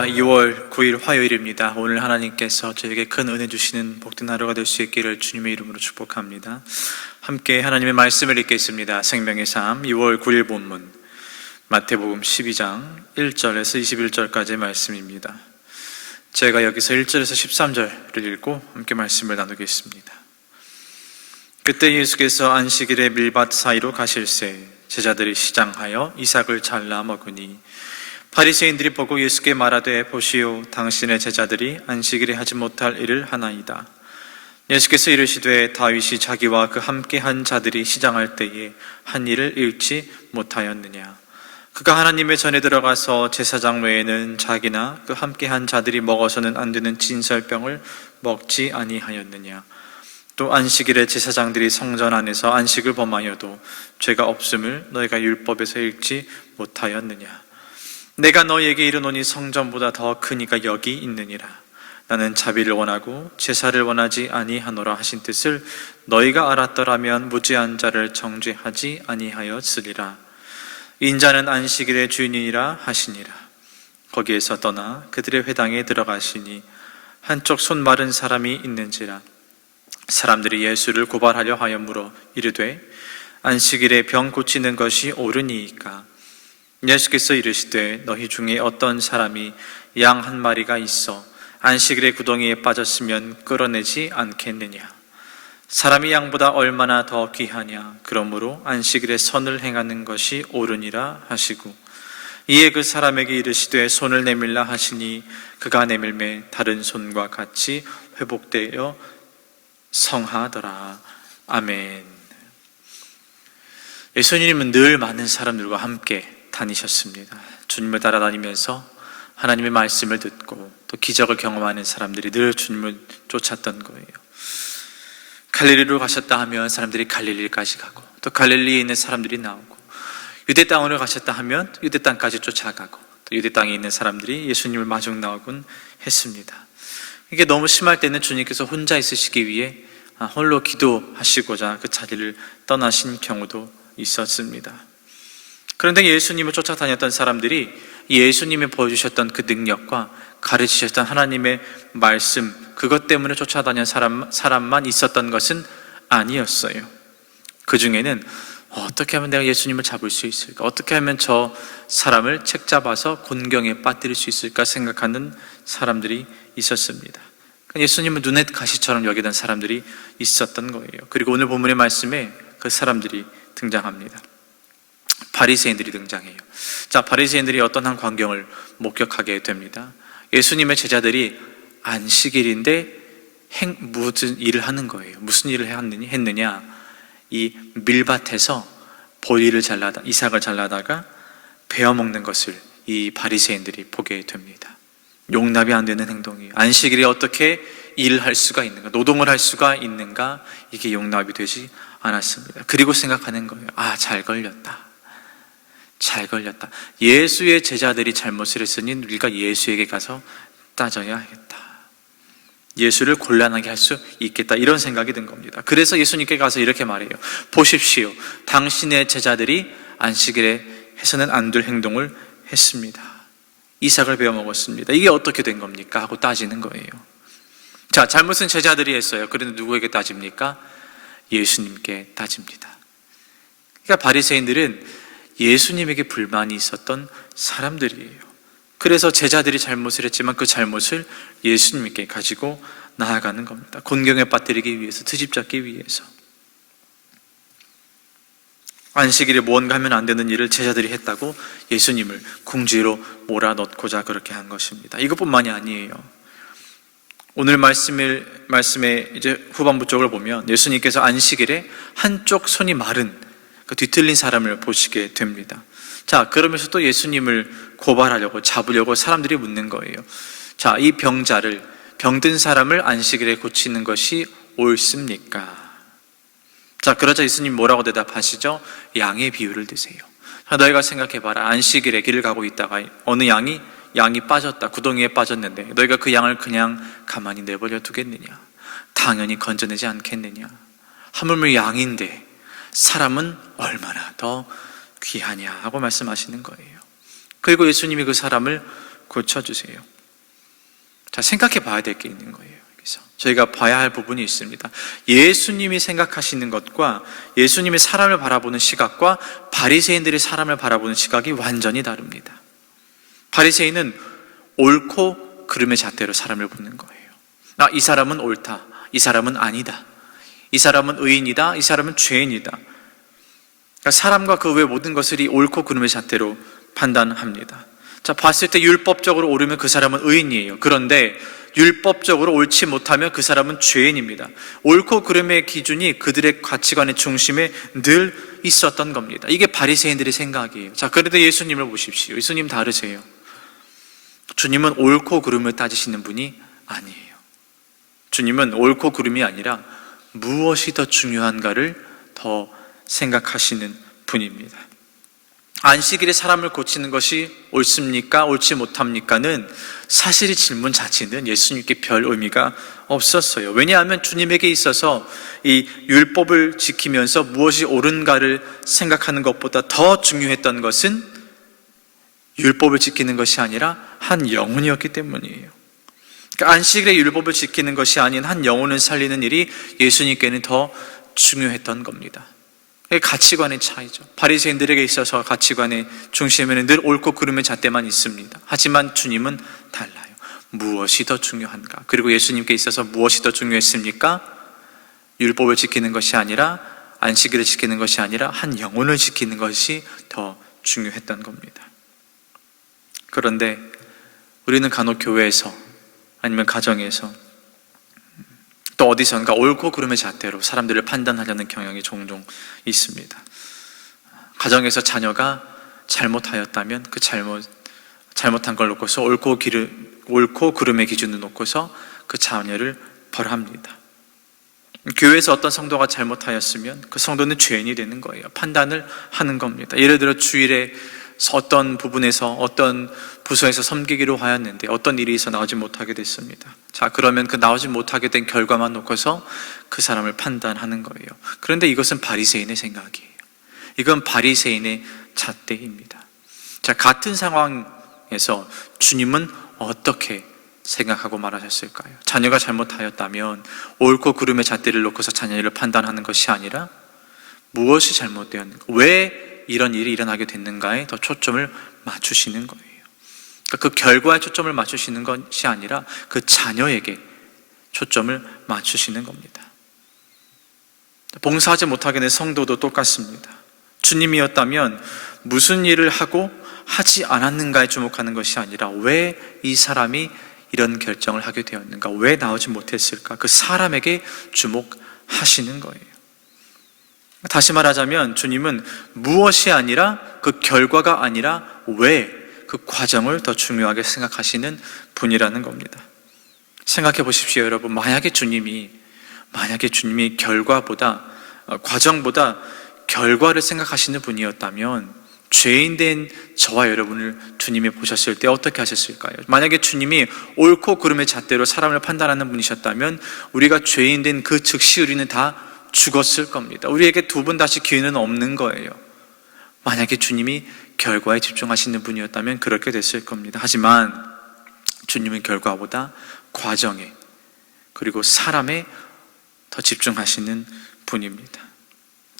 할렐루야. 2월 9일 화요일입니다. 오늘 하나님께서 저에게 큰 은혜 주시는 복된 하루가 될 수 있기를 주님의 이름으로 축복합니다. 함께 하나님의 말씀을 읽겠습니다. 생명의 삶 2월 9일 본문 마태복음 12장 1절에서 21절까지의 말씀입니다. 제가 여기서 1절에서 13절을 읽고 함께 말씀을 나누겠습니다. 그때 예수께서 안식일에 밀밭 사이로 가실새 제자들이 시장하여 이삭을 잘라 먹으니 바리새인들이 보고 예수께 말하되 보시오, 당신의 제자들이 안식일에 하지 못할 일을 하나이다. 예수께서 이르시되 다윗이 자기와 그 함께한 자들이 시장할 때에 한 일을 잃지 못하였느냐. 그가 하나님의 전에 들어가서 제사장 외에는 자기나 그 함께한 자들이 먹어서는 안 되는 진설병을 먹지 아니하였느냐. 또 안식일에 제사장들이 성전 안에서 안식을 범하여도 죄가 없음을 너희가 율법에서 읽지 못하였느냐. 내가 너희에게 이르노니 성전보다 더 큰 이가 여기 있느니라. 나는 자비를 원하고 제사를 원하지 아니하노라 하신 뜻을 너희가 알았더라면 무죄한 자를 정죄하지 아니하였으리라. 인자는 안식일의 주인이라 하시니라. 거기에서 떠나 그들의 회당에 들어가시니 한쪽 손 마른 사람이 있는지라. 사람들이 예수를 고발하려 하여 물어 이르되 안식일에 병 고치는 것이 옳으니이까. 예수께서 이르시되 너희 중에 어떤 사람이 양 한 마리가 있어 안식일에 구덩이에 빠졌으면 끌어내지 않겠느냐. 사람이 양보다 얼마나 더 귀하냐. 그러므로 안식일에 선을 행하는 것이 옳으니라 하시고 이에 그 사람에게 이르시되 손을 내밀라 하시니 그가 내밀매 다른 손과 같이 회복되어 성하더라. 아멘. 예수님은 늘 많은 사람들과 함께 다니셨습니다. 주님을 따라다니면서 하나님의 말씀을 듣고 또 기적을 경험하는 사람들이 늘 주님을 쫓았던 거예요. 갈릴리로 가셨다 하면 사람들이 갈릴리까지 가고 또 갈릴리에 있는 사람들이 나오고 유대 땅으로 가셨다 하면 유대 땅까지 쫓아가고 또 유대 땅에 있는 사람들이 예수님을 마중 나오곤 했습니다. 이게 너무 심할 때는 주님께서 혼자 있으시기 위해 홀로 기도하시고자 그 자리를 떠나신 경우도 있었습니다. 그런데 예수님을 쫓아다녔던 사람들이 예수님이 보여주셨던 그 능력과 가르치셨던 하나님의 말씀, 그것 때문에 쫓아다닌 사람만 있었던 것은 아니었어요. 그 중에는 어떻게 하면 내가 예수님을 잡을 수 있을까? 어떻게 하면 저 사람을 책잡아서 곤경에 빠뜨릴 수 있을까 생각하는 사람들이 있었습니다. 예수님을 눈의 가시처럼 여기던 사람들이 있었던 거예요. 그리고 오늘 본문의 말씀에 그 사람들이 등장합니다. 바리새인들이 등장해요. 자, 바리새인들이 어떤 한 광경을 목격하게 됩니다. 예수님의 제자들이 안식일인데 무슨 일을 하는 거예요. 무슨 일을 했느냐? 이 밀밭에서 보리를 이삭을 잘라다가 베어 먹는 것을 이 바리새인들이 보게 됩니다. 용납이 안 되는 행동이에요. 안식일에 어떻게 일을 할 수가 있는가? 노동을 할 수가 있는가? 이게 용납이 되지 않았습니다. 그리고 생각하는 거예요. 잘 걸렸다. 예수의 제자들이 잘못을 했으니 우리가 예수에게 가서 따져야겠다. 예수를 곤란하게 할 수 있겠다. 이런 생각이 든 겁니다. 그래서 예수님께 가서 이렇게 말해요. 보십시오. 당신의 제자들이 안식일에 해서는 안 될 행동을 했습니다. 이삭을 베어 먹었습니다. 이게 어떻게 된 겁니까? 하고 따지는 거예요. 자, 잘못은 제자들이 했어요. 그런데 누구에게 따집니까? 예수님께 따집니다. 그러니까 바리새인들은 예수님에게 불만이 있었던 사람들이에요. 그래서 제자들이 잘못을 했지만 그 잘못을 예수님께 가지고 나아가는 겁니다. 곤경에 빠뜨리기 위해서, 트집잡기 위해서. 안식일에 무언가 하면 안 되는 일을 제자들이 했다고 예수님을 궁지로 몰아넣고자 그렇게 한 것입니다. 이것뿐만이 아니에요. 오늘 말씀의 이제 후반부 쪽을 보면 예수님께서 안식일에 한쪽 손이 마른 그 뒤틀린 사람을 보시게 됩니다. 자, 그러면서 또 예수님을 고발하려고 잡으려고 사람들이 묻는 거예요. 자, 이 병든 사람을 안식일에 고치는 것이 옳습니까? 자, 그러자 예수님 뭐라고 대답하시죠? 양의 비유를 드세요. 자, 너희가 생각해봐라. 안식일에 길을 가고 있다가 어느 양이 빠졌다. 구덩이에 빠졌는데 너희가 그 양을 그냥 가만히 내버려 두겠느냐? 당연히 건져내지 않겠느냐? 하물며 양인데 사람은 얼마나 더 귀하냐 하고 말씀하시는 거예요. 그리고 예수님이 그 사람을 고쳐주세요. 자, 생각해 봐야 될 게 있는 거예요. 여기서 저희가 봐야 할 부분이 있습니다. 예수님이 생각하시는 것과 예수님이 사람을 바라보는 시각과 바리새인들이 사람을 바라보는 시각이 완전히 다릅니다. 바리새인은 옳고 그름의 잣대로 사람을 보는 거예요. 이 사람은 옳다, 이 사람은 아니다, 이 사람은 의인이다, 이 사람은 죄인이다. 그러니까 사람과 그 외 모든 것을 이 옳고 그름의 잣대로 판단합니다. 자, 봤을 때 율법적으로 옳으면 그 사람은 의인이에요. 그런데 율법적으로 옳지 못하면 그 사람은 죄인입니다. 옳고 그름의 기준이 그들의 가치관의 중심에 늘 있었던 겁니다. 이게 바리새인들의 생각이에요. 자, 그런데 예수님을 보십시오. 예수님 다르세요. 주님은 옳고 그름을 따지시는 분이 아니에요. 주님은 옳고 그름이 아니라 무엇이 더 중요한가를 더 생각하시는 분입니다. 안식일에 사람을 고치는 것이 옳습니까? 옳지 못합니까는 사실 이 질문 자체는 예수님께 별 의미가 없었어요. 왜냐하면 주님에게 있어서 이 율법을 지키면서 무엇이 옳은가를 생각하는 것보다 더 중요했던 것은 율법을 지키는 것이 아니라 한 영혼이었기 때문이에요. 그러니까 안식일의 율법을 지키는 것이 아닌 한 영혼을 살리는 일이 예수님께는 더 중요했던 겁니다. 가치관의 차이죠. 바리새인들에게 있어서 가치관의 중심에는 늘 옳고 그름의 잣대만 있습니다. 하지만 주님은 달라요. 무엇이 더 중요한가? 그리고 예수님께 있어서 무엇이 더 중요했습니까? 율법을 지키는 것이 아니라, 안식일을 지키는 것이 아니라 한 영혼을 지키는 것이 더 중요했던 겁니다. 그런데 우리는 간혹 교회에서 아니면 가정에서 또 어디선가 옳고 그름의 잣대로 사람들을 판단하려는 경향이 종종 있습니다. 가정에서 자녀가 잘못하였다면 그 잘못한 걸 놓고서 옳고 그름의 기준을 놓고서 그 자녀를 벌합니다. 교회에서 어떤 성도가 잘못하였으면 그 성도는 죄인이 되는 거예요. 판단을 하는 겁니다. 예를 들어 주일에 어떤 부분에서 어떤 부서에서 섬기기로 하였는데 어떤 일이 있어 나오지 못하게 됐습니다. 자, 그러면 그 나오지 못하게 된 결과만 놓고서 그 사람을 판단하는 거예요. 그런데 이것은 바리새인의 생각이에요. 이건 바리새인의 잣대입니다. 자, 같은 상황에서 주님은 어떻게 생각하고 말하셨을까요? 자녀가 잘못하였다면 옳고 그름의 잣대를 놓고서 자녀를 판단하는 것이 아니라 무엇이 잘못되었는가, 왜 이런 일이 일어나게 됐는가에 더 초점을 맞추시는 거예요. 그러니까 그 결과에 초점을 맞추시는 것이 아니라 그 자녀에게 초점을 맞추시는 겁니다. 봉사하지 못하게 된 성도도 똑같습니다. 주님이었다면 무슨 일을 하고 하지 않았는가에 주목하는 것이 아니라 왜 이 사람이 이런 결정을 하게 되었는가, 왜 나오지 못했을까, 그 사람에게 주목하시는 거예요. 다시 말하자면 주님은 무엇이 아니라 그 결과가 아니라 왜, 그 과정을 더 중요하게 생각하시는 분이라는 겁니다. 생각해 보십시오, 여러분. 만약에 주님이 과정보다 결과를 생각하시는 분이었다면 죄인된 저와 여러분을 주님이 보셨을 때 어떻게 하셨을까요? 만약에 주님이 옳고 그름의 잣대로 사람을 판단하는 분이셨다면 우리가 죄인된 그 즉시 우리는 다 죽었을 겁니다. 우리에게 두 번 다시 기회는 없는 거예요. 만약에 주님이 결과에 집중하시는 분이었다면 그렇게 됐을 겁니다. 하지만 주님은 결과보다 과정에, 그리고 사람에 더 집중하시는 분입니다.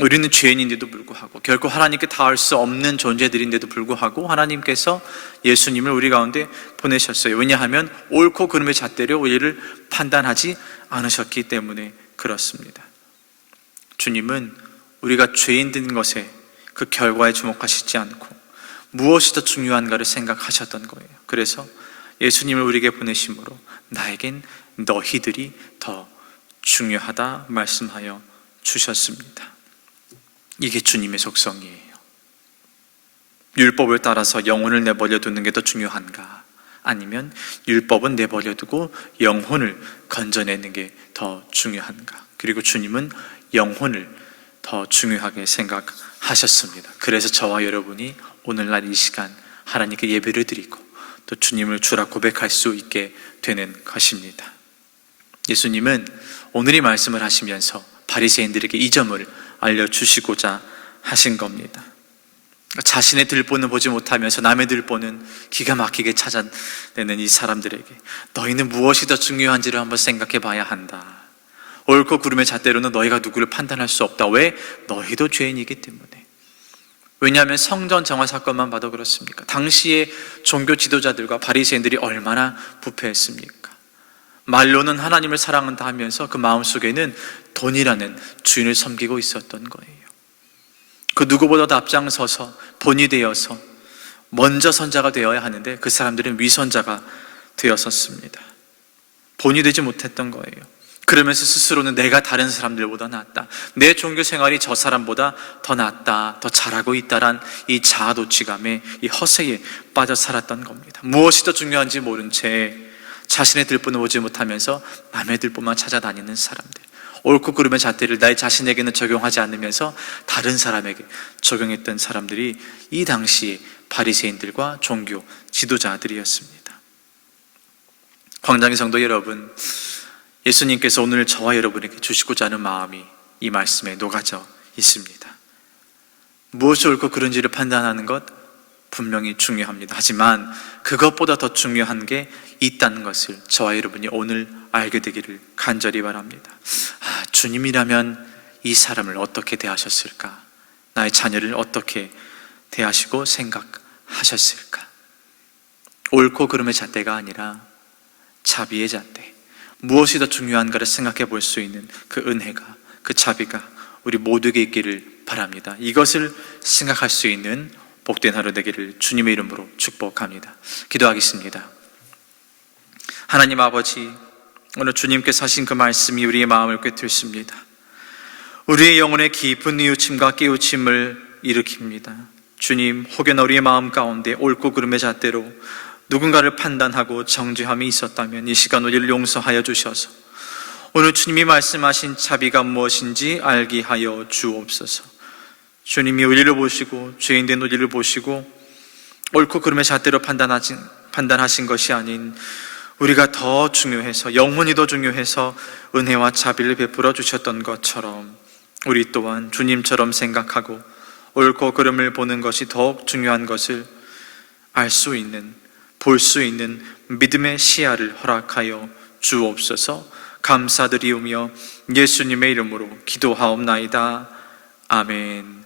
우리는 죄인인데도 불구하고, 결코 하나님께 닿을 수 없는 존재들인데도 불구하고 하나님께서 예수님을 우리 가운데 보내셨어요. 왜냐하면 옳고 그름의 잣대로 우리를 판단하지 않으셨기 때문에 그렇습니다. 주님은 우리가 죄인 된 것에, 그 결과에 주목하시지 않고 무엇이 더 중요한가를 생각하셨던 거예요. 그래서 예수님을 우리에게 보내심으로 나에겐 너희들이 더 중요하다 말씀하여 주셨습니다. 이게 주님의 속성이에요. 율법을 따라서 영혼을 내버려 두는 게 더 중요한가, 아니면 율법은 내버려 두고 영혼을 건져내는 게 더 중요한가? 그리고 주님은 영혼을 더 중요하게 생각하셨습니다. 그래서 저와 여러분이 오늘날 이 시간 하나님께 예배를 드리고 또 주님을 주라 고백할 수 있게 되는 것입니다. 예수님은 오늘 이 말씀을 하시면서 바리새인들에게 이 점을 알려주시고자 하신 겁니다. 자신의 들보는 보지 못하면서 남의 들보는 기가 막히게 찾아내는 이 사람들에게 너희는 무엇이 더 중요한지를 한번 생각해 봐야 한다. 옳고 그름의 잣대로는 너희가 누구를 판단할 수 없다. 왜? 너희도 죄인이기 때문에. 왜냐하면 성전 정화 사건만 봐도 그렇습니까? 당시의 종교 지도자들과 바리새인들이 얼마나 부패했습니까? 말로는 하나님을 사랑한다 하면서 그 마음속에는 돈이라는 주인을 섬기고 있었던 거예요. 그 누구보다도 앞장서서 본이 되어서 먼저 선자가 되어야 하는데 그 사람들은 위선자가 되었었습니다. 본이 되지 못했던 거예요. 그러면서 스스로는 내가 다른 사람들보다 낫다, 내 종교 생활이 저 사람보다 더 낫다, 더 잘하고 있다란 이 자아도취감에, 이 허세에 빠져 살았던 겁니다. 무엇이 더 중요한지 모른 채 자신의 들보는 보지 못하면서 남의 들보만 찾아다니는 사람들, 옳고 그름의 잣대를 나의 자신에게는 적용하지 않으면서 다른 사람에게 적용했던 사람들이 이 당시의 바리새인들과 종교 지도자들이었습니다. 광장의 성도 여러분, 예수님께서 오늘 저와 여러분에게 주시고자 하는 마음이 이 말씀에 녹아져 있습니다. 무엇이 옳고 그른지를 판단하는 것 분명히 중요합니다. 하지만 그것보다 더 중요한 게 있다는 것을 저와 여러분이 오늘 알게 되기를 간절히 바랍니다. 주님이라면 이 사람을 어떻게 대하셨을까? 나의 자녀를 어떻게 대하시고 생각하셨을까? 옳고 그름의 잣대가 아니라 자비의 잣대, 무엇이 더 중요한가를 생각해 볼 수 있는 그 은혜가, 그 자비가 우리 모두에게 있기를 바랍니다. 이것을 생각할 수 있는 복된 하루 되기를 주님의 이름으로 축복합니다. 기도하겠습니다. 하나님 아버지, 오늘 주님께서 하신 그 말씀이 우리의 마음을 꿰뚫습니다. 우리의 영혼에 깊은 뉘우침과 깨우침을 일으킵니다. 주님, 혹여나 우리의 마음 가운데 옳고 그름의 잣대로 누군가를 판단하고 정죄함이 있었다면 이 시간 우리를 용서하여 주셔서 오늘 주님이 말씀하신 자비가 무엇인지 알게 하여 주옵소서. 주님이 우리를 보시고 죄인된 우리를 보시고 옳고 그름의 잣대로 판단하신 것이 아닌 우리가 더 중요해서, 영혼이 더 중요해서 은혜와 자비를 베풀어 주셨던 것처럼 우리 또한 주님처럼 생각하고 옳고 그름을 보는 것이 더욱 중요한 것을 알 수 있는, 볼 수 있는 믿음의 시야를 허락하여 주옵소서. 감사드리오며 예수님의 이름으로 기도하옵나이다. 아멘.